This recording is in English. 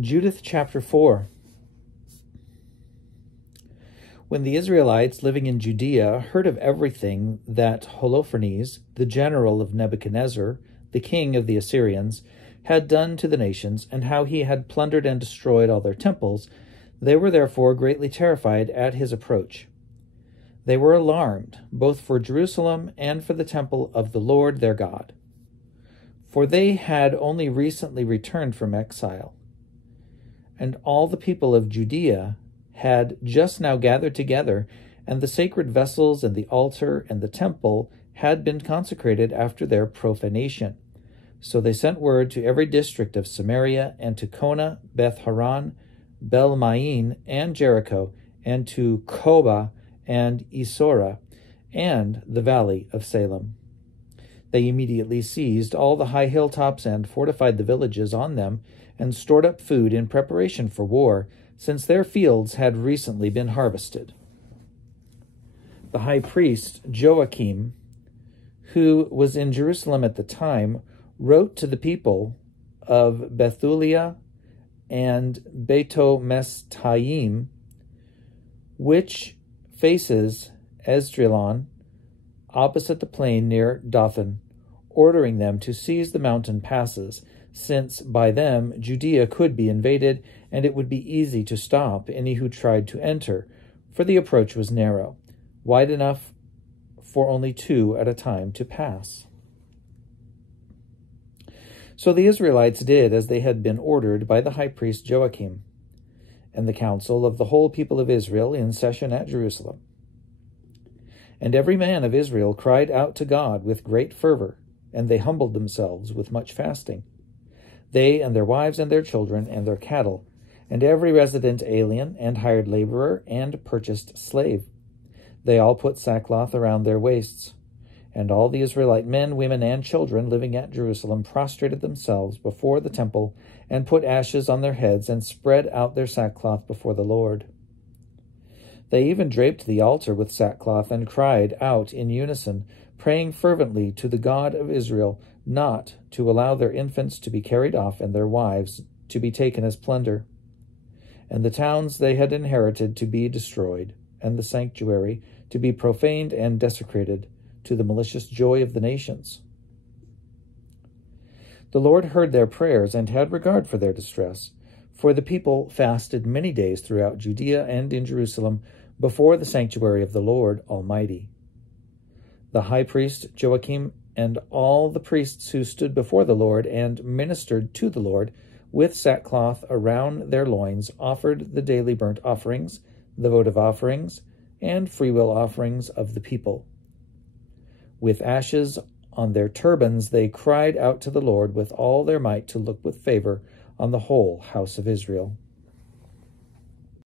Judith chapter 4. When the Israelites living in Judea heard of everything that Holofernes, the general of Nebuchadnezzar, the king of the Assyrians, had done to the nations, and how he had plundered and destroyed all their temples, they were therefore greatly terrified at his approach. They were alarmed, both for Jerusalem and for the temple of the Lord their God, for they had only recently returned from exile. And all the people of Judea had just now gathered together, and the sacred vessels and the altar and the temple had been consecrated after their profanation. So they sent word to every district of Samaria, and to Kona, Beth-Haran, Bel-Main, and Jericho, and to Kobah and Isora, and the valley of Salem. They immediately seized all the high hilltops and fortified the villages on them, and stored up food in preparation for war, since their fields had recently been harvested. The high priest Joachim, who was in Jerusalem at the time, wrote to the people of Bethulia and Betomestaim, which faces Esdraelon, opposite the plain near Dothan, ordering them to seize the mountain passes, since by them Judea could be invaded, and it would be easy to stop any who tried to enter, for the approach was narrow, wide enough for only two at a time to pass. So the Israelites did as they had been ordered by the high priest Joachim, and the council of the whole people of Israel in session at Jerusalem. And every man of Israel cried out to God with great fervor, and they humbled themselves with much fasting, they and their wives and their children and their cattle, and every resident alien and hired laborer and purchased slave. They all put sackcloth around their waists. And all the Israelite men, women, and children living at Jerusalem prostrated themselves before the temple, and put ashes on their heads, and spread out their sackcloth before the Lord. They even draped the altar with sackcloth, and cried out in unison, praying fervently to the God of Israel, not to allow their infants to be carried off, and their wives to be taken as plunder, and the towns they had inherited to be destroyed, and the sanctuary to be profaned and desecrated, to the malicious joy of the nations. The Lord heard their prayers and had regard for their distress, for the people fasted many days throughout Judea and in Jerusalem before the sanctuary of the Lord Almighty. The high priest Joachim and all the priests who stood before the Lord and ministered to the Lord with sackcloth around their loins offered the daily burnt offerings, the votive offerings, and freewill offerings of the people. With ashes on their turbans they cried out to the Lord with all their might to look with favor on the whole house of Israel.